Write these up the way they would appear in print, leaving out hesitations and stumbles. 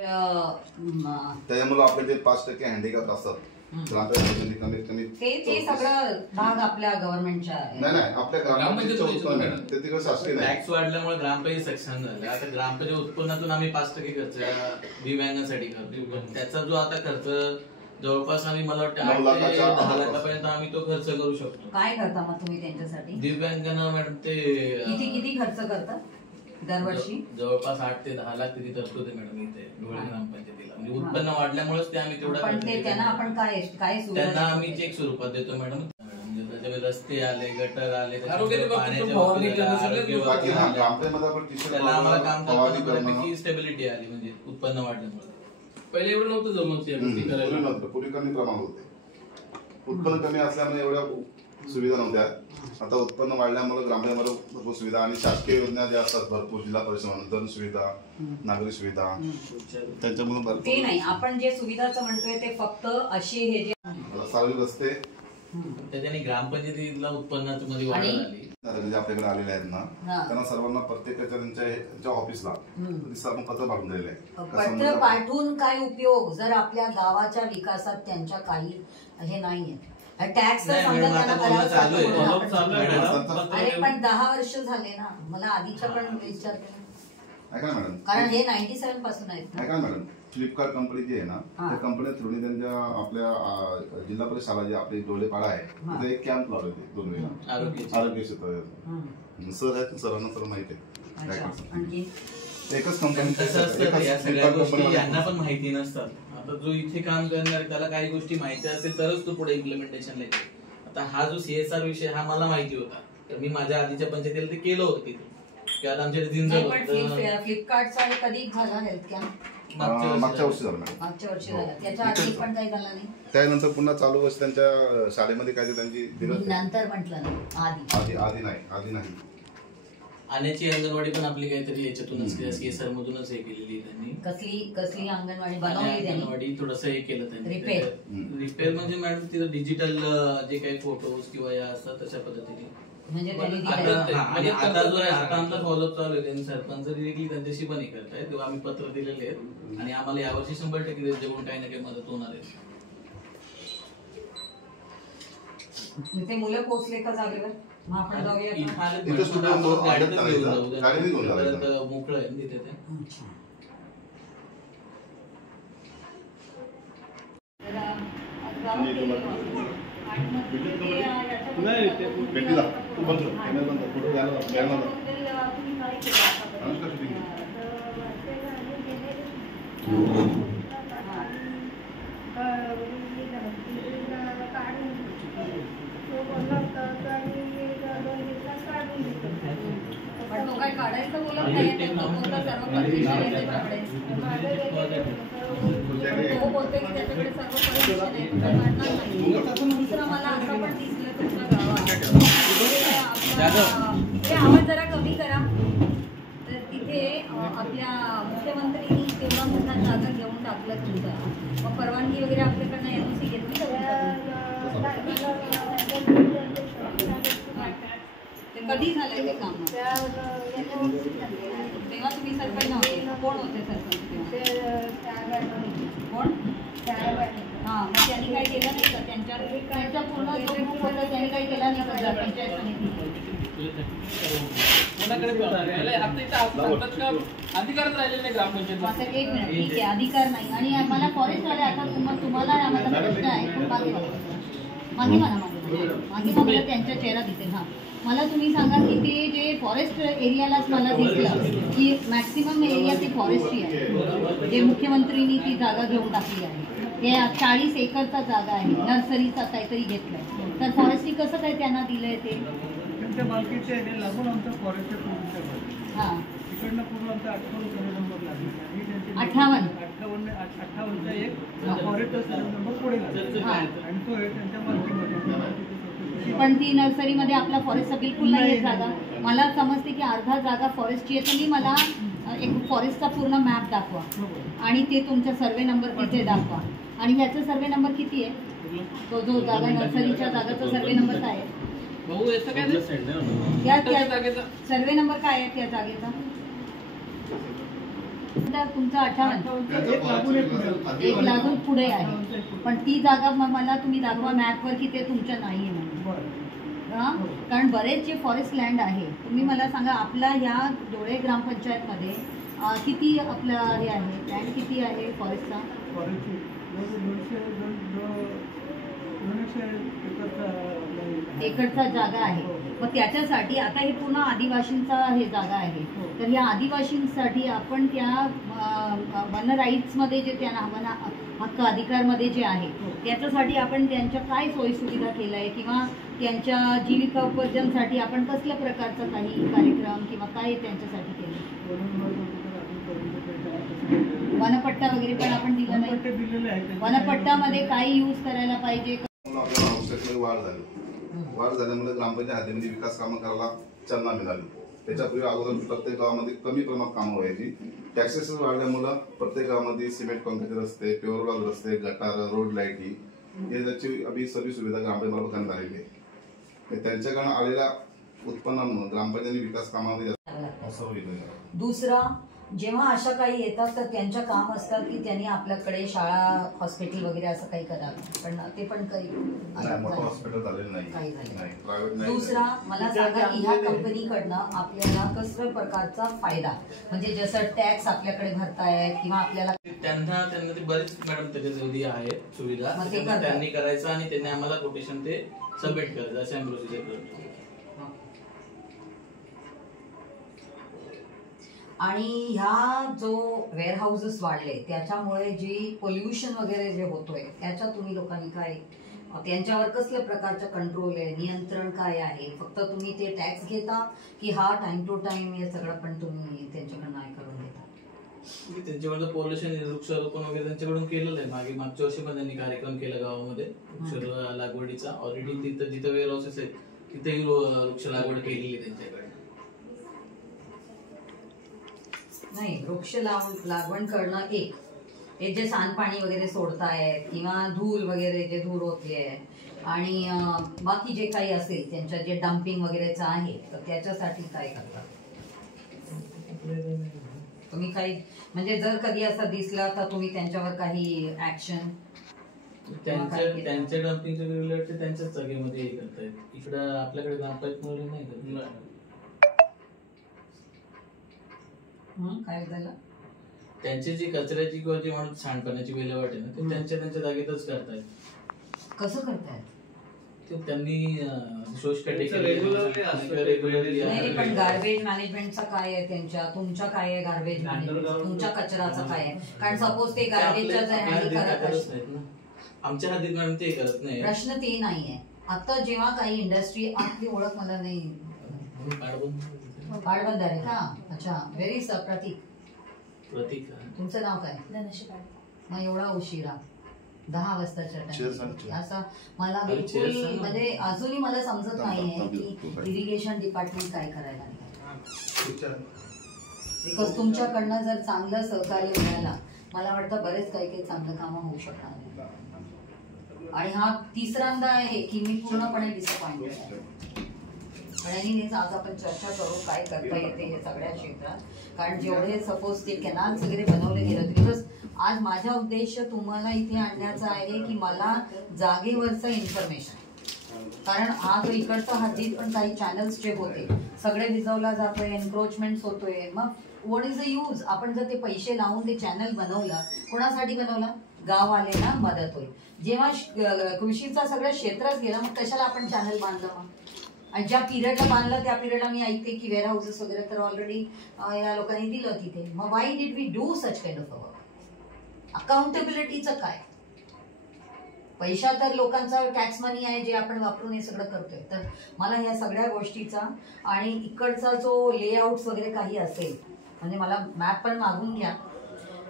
त्यामुळे आपले जे 5% हँडिकॅप असतात कमीत कमी ते सगळं भाग आपल्या गव्हर्नमेंटच्या नाही आपल्या ग्रामपंचायत ते तिकडे शासकीय नाही. टॅक्स वाढल्यामुळे ग्रामपंचायत सक्षम झाले. आता ग्रामपंचायत उत्पन्नातून आम्ही 5% खर्च दिव्यांगांसाठी करतो. त्याचा जो आता खर्च जवळपास आम्ही मला वाटतं 8 ते 10 लाखापर्यंत आम्ही तो खर्च करू शकतो. काय करता मग तुम्ही त्यांच्यासाठी? दिव्यांगांना मॅडम ते किती खर्च करतात दरवर्षी? जवळपास 8 ते 10 लाख तिथे तरतूद आहे मॅडम इथे धुळे ग्रामपंचायतीला. म्हणजे उत्पन्न वाढल्यामुळेच ते आम्ही तेवढा त्यांना आपण काय त्यांना आम्ही चेक स्वरूपात देतो मॅडम. त्याच्यामध्ये रस्ते आले, गटर आले, त्याला आम्हाला काम करताना बऱ्यापैकी स्टेबिलिटी आली म्हणजे उत्पन्न वाढल्यामुळे. पहिले एवढं नव्हतं जमत. पूर्वी कमी प्रमाण होते. उत्पन्न कमी असल्यामुळे एवढ्या सुविधा नव्हत्या. आता उत्पन्न वाढल्यामुळे ग्रामपंचायतीमध्ये भरपूर सुविधा आणि शासकीय योजना ज्या असतात भरपूर जिल्हा परिषद जन सुविधा, नागरी सुविधा त्यांच्यामुळे ते नाही. आपण जे सुविधाचं म्हणतोय ते फक्त अशी हे जे सार्वजनिक रस्ते त्याच्याने ग्रामपंचायतीला उत्पन्नाच्या मध्ये वाढ झाली. जे आपल्याकडे आलेले आहेत ना त्यांना सर्वांना प्रत्येकाच्या त्यांच्या ऑफिसला आपण पत्र पाठवून दिलेलं आहे. पत्र पाठवून काय उपयोग जर आपल्या गावाच्या विकासात त्यांच्या काही हे नाहीये. टॅक्स अरे पण 10 वर्ष झाले ना. मला आधीच्या पण विचार ऐका मॅडम, कारण हे 97 पासून आहेत. ऐका मॅडम, फ्लिपकार्ट कंपनी जी आहे ना त्या कंपनी थ्रू त्यांच्या आपल्या जिल्हा परिषद शाळा जी आपली डोलेपाडा आहे तिथे एक कॅम्प लावले होते 2 वेळा आरोग्य क्षेत्रात. सर आहेत, सरांना सर्व माहिती आहे. एकच कंपनी यांना पण माहिती नसतात. आता जो इथे काम करणार त्याला काही गोष्टी माहिती असेल तरच तो पुढे इम्प्लिमेंटेशनला येतो. आता हा जो CSR विषय हा मला माहिती होता तर मी माझ्या आधीच्या पंचायतीला ते केलं होतं तिथे. फ्लिपकार्टचा कधी झाला हेल्थ कॅम्प? मागच्या वर्षी झालं. मागच्या वर्षी झाला. त्याच्या आधी पण काही झाला नाही. त्यानंतर पुन्हा चालू वर्ष त्यांच्या शाळेमध्ये काय त्यांची नंतर म्हटलं ना आधी नाही. आण्याची अंगणवाडी पण आपली काहीतरी याच्यातूनच CSR मधूनच हे केलेली त्यांनी. कसली अंगणवाडी बनवली? अंगणवाडी थोडंसं हे केलं त्यांनी. रिपेअर म्हणजे मॅडम तिथं डिजिटल जे काही फोटोज किंवा या असतात तशा पद्धतीने. म्हणजे आता जो आहे आता आमचा फॉलोअप चालू आहे. त्यांनी सरपंच डिरेक्टली त्यांच्याशी पण हे करतायत. तेव्हा आम्ही पत्र दिलेले आहेत आणि आम्हाला यावर्षी 100% जेवढून काही ना काही मदत होणार आहे. ते मुलं पोहोचले का जागेवर? आपण जाऊया मोकळं आहे तिथे ते. काय काढायचं बोलत नाही. बोलते की त्याच्याकडे सर्व परमिशन आहे. दुसरं मला असं पण दिसलं तुमच्या गावात आवाज जरा कमी करा. तर तिथे आपल्या मुख्यमंत्र्यांनी तेवढा मोठा जागा घेऊन टाकलं तुमचा. मग परवानगी वगैरे आपल्याकडनं NOC घेतली कधी झालंय ते काम? तेव्हा तुम्ही सरपंच नव्हते. कोण होते सरपंच? कोण? मग त्यांनी काही केलं नाही का? त्यांच्या पूर्ण जो ग्रुप होता त्यांनी काही केला नाही का पंचायत समिती? अधिकारच राहिले नाही ग्रामपंचायत. एक मिनिट, ठीक आहे, अधिकार नाही. आणि आम्हाला फॉरेस्ट वाले आता तुम्हाला आम्हाला प्रश्न आहे. मागे त्यांचा चेहरा दिसेल. मला तुम्ही सांगा की ते जे फॉरेस्ट एरियालाच मला दिसलं की मॅक्सिमम एरिया ती फॉरेस्टची आहे. जे मुख्यमंत्र्यांनी ती जागा घेऊन टाकली आहे. हे 40 एकरचा जागा आहे. नर्सरीचा काहीतरी घेतलंय. तर फॉरेस्टनी कसं काय त्यांना दिलंय? ते त्यांच्या मालकीचे आहे लागून आमचं फॉरेस्ट तिकडनं पूर्ण आमचा 58 नंबर लागला. 58चा एक फॉरेस्ट नंबर पुढे लागला आणि तो त्यांच्या मालकीमध्ये. पण ती नर्सरीमध्ये आपला फॉरेस्टचा बिलकुल नाही जागा. मला समजते की अर्धा जागा फॉरेस्टची आहे. तुम्ही मला एक फॉरेस्टचा पूर्ण मॅप दाखवा आणि ते तुमचा सर्वे नंबर तिथे दाखवा. आणि ह्याचा सर्वे नंबर किती आहे? तो जो जागा नर्सरीच्या जागाचा सर्वे नंबर काय आहे? सर्वे नंबर काय आहे त्या जागेचा? तुमचा 58 एक लागून पुढे आहे, पण ती जागा मला तुम्ही दाखवा मॅपवर की ते तुमच्या नाहीये म्हणून. हां, कारण बरेच जे फॉरेस्ट लँड आहे, तुम्ही मला सांगा आपला ह्या डोळे ग्रामपंचायतमध्ये किती आपलं हे आहे, लँड किती आहे फॉरेस्टचा? एकरचा जागा आहे. मग त्याच्यासाठी आता हे पूर्ण आदिवासींचा हे जागा आहे, तर या आदिवासींसाठी आपण त्या वन राईट्समध्ये जे त्यांना वन हक्क अधिकारमध्ये जे आहे त्याच्यासाठी आपण त्यांच्या काय सोयीसुविधा केल्या आहे किंवा त्यांच्या जीविका उपार्जनसाठी आपण कसल्या प्रकारचा काही कार्यक्रम किंवा काय त्यांच्यासाठी केलं? वनपट्टा वगैरे पण आपण दिला नाही. वनपट्टामध्ये काय यूज करायला पाहिजे? वाढ झाल्यामुळे ग्रामपंचायत हद्दीमध्ये विकास कामं करायला चालना मिळाली. त्याच्यापूर्वी अगोदर प्रत्येक गावामध्ये कमी प्रमाणात कामं व्हायची. टॅक्सेस वाढल्यामुळे प्रत्येक गावामध्ये सिमेंट कॉन्क्रीट रस्ते, पेवरवाल रस्ते, गटार, रोड लाईटी याची अभि सर्व सुविधा ग्रामपंचायत करण्यात आलेली आहे. त्यांच्याकडून आलेल्या उत्पन्नामुळे ग्रामपंचायती विकास कामामध्ये असं होईल. दुसरा, जेव्हा अशा काही येतात तर त्यांच्या काम असतात की त्यांनी आपल्याकडे शाळा, हॉस्पिटल वगैरे असं काही करावं, पण ते पण काही हॉस्पिटल झालेलं नाही. दुसरा, मला सांगा की ह्या कंपनीकडनं आपल्याला कसल्या प्रकारचा फायदा, म्हणजे जसं टॅक्स आपल्याकडे भरतायत किंवा आपल्याला त्यांना ते बरेच मॅडम त्याच्यामध्ये आहेत सुविधा, त्यांनी करायचं आणि त्यांनी आम्हाला कोटेशन ते सबमिट करायचं असे आम्ही प्रोसिजर करतो. आणि ह्या जो वेअरहाऊसेस वाढले त्याच्यामुळे जी पोल्युशन वगैरे जे होतोय त्याच्या तुम्ही लोकांनी काय, त्यांच्यावर कसल्या प्रकारचं कंट्रोल आहे, नियंत्रण काय आहे? फक्त तुम्ही ते टॅक्स घेता की हा टाइम टू टाइम हे सगळं पण तुम्ही त्यांच्याकडनं काय करून घेता? त्यांच्याकडे पोल्युशन वृक्षारोपण वगैरे त्यांच्याकडून केलेलं आहे. मागच्या वर्षी पण त्यांनी कार्यक्रम केला गावामध्ये वृक्ष लागवडीचा. ऑलरेडी तिथं जिथं वेअरहाऊसेस आहेत तिथेही वृक्ष लागवड केलेली आहे त्यांच्याकडे. नाही, वृक्ष लागवड करणं एक, हे जे सांडपाणी वगैरे सोडतायत किंवा धूळ वगैरे जे धूळ होतीये आणि बाकी जे काही असेल त्यांच्या जे डम्पिंग वगैरेचं आहे तर त्याच्यासाठी काय करतात तुम्ही? काही म्हणजे जर कधी असं दिसला तर तुम्ही त्यांच्यावर काही ऍक्शन? त्यांच्या डम्पिंगच्या रिलेटेड त्यांच्याच जागेमध्ये हे करतायत. इकडं आपल्याकडे ग्रामपंचायत मध्ये नाही करत. काय झालं? त्यांची जी कचऱ्याची किंवा जी म्हणून सांडपाण्याची विल्हेवाट आहे ना ते त्यांच्या जागेतच करतायत. कसं करतायत ते? त्यांनी पण गार्बेज मॅनेजमेंटचा काय आहे त्यांच्या? तुमच्या काय आहे गार्बेज मॅनेजमेंट? तुमच्या कचऱ्याचं काय आहे? कारण सपोज ते गार्बेजच्या आमच्या हद्दीत मॅडम ते करत नाही. प्रश्न ते नाहीये. आता जेव्हा काही इंडस्ट्री, आपली ओळख मला नाही, पाटबंधारे आहे का? अच्छा, व्हेरी प्रतीक. तुमचं नाव काय? मग एवढा उशिरा 10 वाजताच्या असं मला बिलकुल म्हणजे अजूनही मला समजत नाहीये की इरिगेशन डिपार्टमेंट काय करायला लागलं. बिकॉज तुमच्याकडनं जर चांगलं सहकार्य मिळालं मला वाटतं बरेच काही चांगलं कामं होऊ शकणार. आणि हा तिसऱ्यांदा आहे की मी पूर्णपणे डिसअपॉइंटेड आहे. आणि आज आपण चर्चा करू काय करता येते हे सगळ्या क्षेत्रात. कारण जेवढे सपोज ते कॅनल्स वगैरे बनवले गेले, बिकॉज आज माझा उद्देश तुम्हाला इथे आणण्याचा आहे की मला जागेवरचं इन्फॉर्मेशन, कारण हा जो इकडचा हद्दीत पण काही चॅनल्स जे होते सगळे विजवला जातोय, एन्क्रोचमेंट होतोय. मग व्हॉट इज द यूज? आपण जर ते पैसे लावून ते चॅनल बनवलं, कोणासाठी बनवलं? गाववाल्यांना मदत होईल. जेव्हा कृषीचा सगळं क्षेत्रच गेलं मग कशाला आपण चॅनल बांधलं? मग आणि ज्या पिरियडला बांधलं त्या पिरियडला मी ऐकते की वेअर हाऊसेस वगैरे तर ऑलरेडी या लोकांनी दिलं तिथे. मग why did we do such kind of work? अकाउंटेबिलिटीचं काय? पैसा तर लोकांचा टॅक्स मनी आहे जे आपण वापरून हे सगळं करतोय. तर मला ह्या सगळ्या गोष्टीचा आणि इकडचा जो लेआउट वगैरे काही असेल, म्हणजे मला मॅप पण मागून घ्या.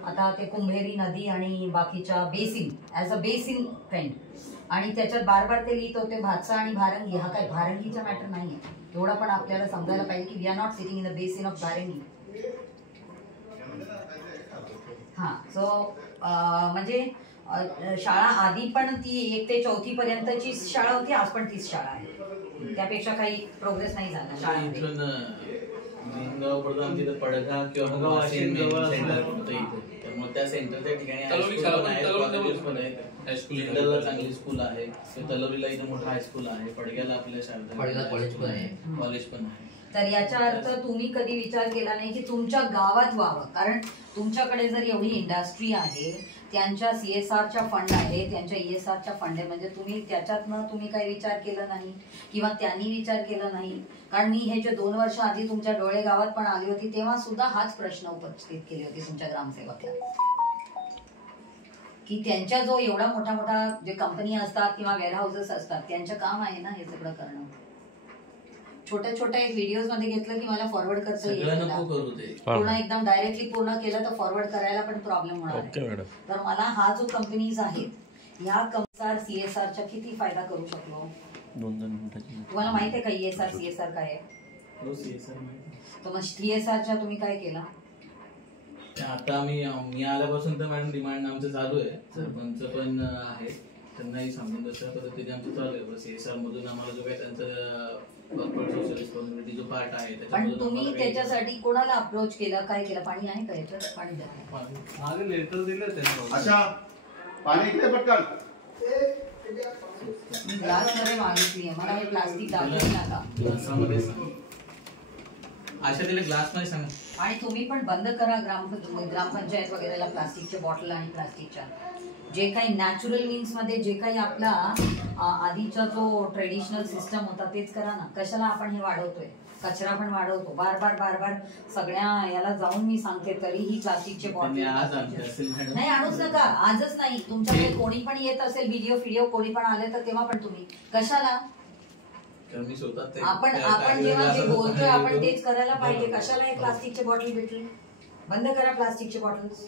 आता ते कुंभेरी नदी आणि बाकीच्या basin as a basin friend, आणि त्याच्यात बार ते लिहित होते भातसा आणि भारंगी. हा काय भारंगीचा मॅटर नाहीये, एवढा पण आपल्याला समजायला पाहिजे की we are not sitting in the basin of भारंगी. हा, सो म्हणजे शाळा आधी पण ती 1 ते 4थी पर्यंतची शाळा होती, आज पण तीच शाळा आहे. त्यापेक्षा काही प्रोग्रेस नाही झाला शाळेमध्ये. गाव पडतो आमच्या इथं पडगा किंवा मग वाशिम सेंटर पडतं इथे, त्यामुळे त्या सेंटरच्या ठिकाणी हायस्कूल चांगली स्कूल आहे, तलोरीला इथं मोठा हायस्कूल आहे, पडग्याला आपल्या शारदा कॉलेज पण आहे. तर याचा अर्थ तुम्ही कधी विचार केला नाही की तुमच्या गावात व्हावं, कारण तुमच्याकडे जर एवढी इंडस्ट्री आहे, त्यांच्या CSRच्या फंड आहे, त्यांच्या ESRच्या फंड आहे, म्हणजे तुम्ही त्याच्यातनं तुम्ही काही विचार केला नाही किंवा त्यांनी विचार केला नाही. कारण मी हे जे 2 वर्ष आधी तुमच्या डोळे गावात पण आली होती तेव्हा सुद्धा हाच प्रश्न उपस्थित केले होते तुमच्या ग्रामसेवकला, की त्यांच्या जो एवढा मोठा जे कंपनी असतात किंवा वेअरहाऊसेस असतात त्यांचं काम आहे ना हे सगळं करणं. छोट्या व्हिडिओज मध्ये घेतलं की मला फॉरवर्ड करता येईल, पूर्ण एकदम डायरेक्टली पूर्ण केलं तर फॉरवर्ड करायला पण प्रॉब्लेम होणार. तर मला हा जो कंपनीज आहेत ह्या कंपनी CSRच्या किती फायदा करू शकलो. तुम्हाला माहित आहे का ESR CSR काय आहे? तर मग CSRच्या तुम्ही काय केलं? आता मी आल्यापासून तर मॅडम डिमांड आमचं चालू आहे, सरपंच पण आहे, त्यांनाही सांगून तशा पद्धतीने आमचं चालू आहे. CSR मधून आम्हाला जो काही त्यांचं कॉर्पोरेट सोशल रिस्पॉन्सिबिलिटी जो पार्ट आहे पण तुम्ही त्याच्यासाठी कोणाला अप्रोच केलं, काय केलं? पाणी आहे का याच्यात? पाणी द्या. मागे लेटर दिलं त्यांना. अच्छा पाणी इकडे पटकन. ग्लास मध्ये मागितली आहे, मला हे प्लास्टिक दाखवू नका. ग्लासामध्ये अशा तिला ग्लास मध्ये सांगा. आणि तुम्ही पण बंद करा ग्रामपंचायत वगैरेला प्लास्टिकच्या बॉटल आणि प्लास्टिकच्या जे काही नॅचरल मीन्स मध्ये जे काही आपला आधीचा जो ट्रेडिशनल सिस्टम होता तेच करा ना. कशाला आपण हे वाढवतोय? कचरा पण वाढवतो बार बार सगळ्या याला जाऊन मी सांगते तरीही प्लास्टिकचे बॉटल नाही आणूच नका. आजच नाही, तुमच्याकडे कोणी पण येत असेल व्हिडिओ कोणी पण आले तर तेव्हा पण तुम्ही कशाला? आपण जेव्हा जे बोलतोय आपण तेच करायला पाहिजे. कशाला हे प्लास्टिकचे बॉटल भेटले? बंद करा प्लास्टिकचे बॉटल्स.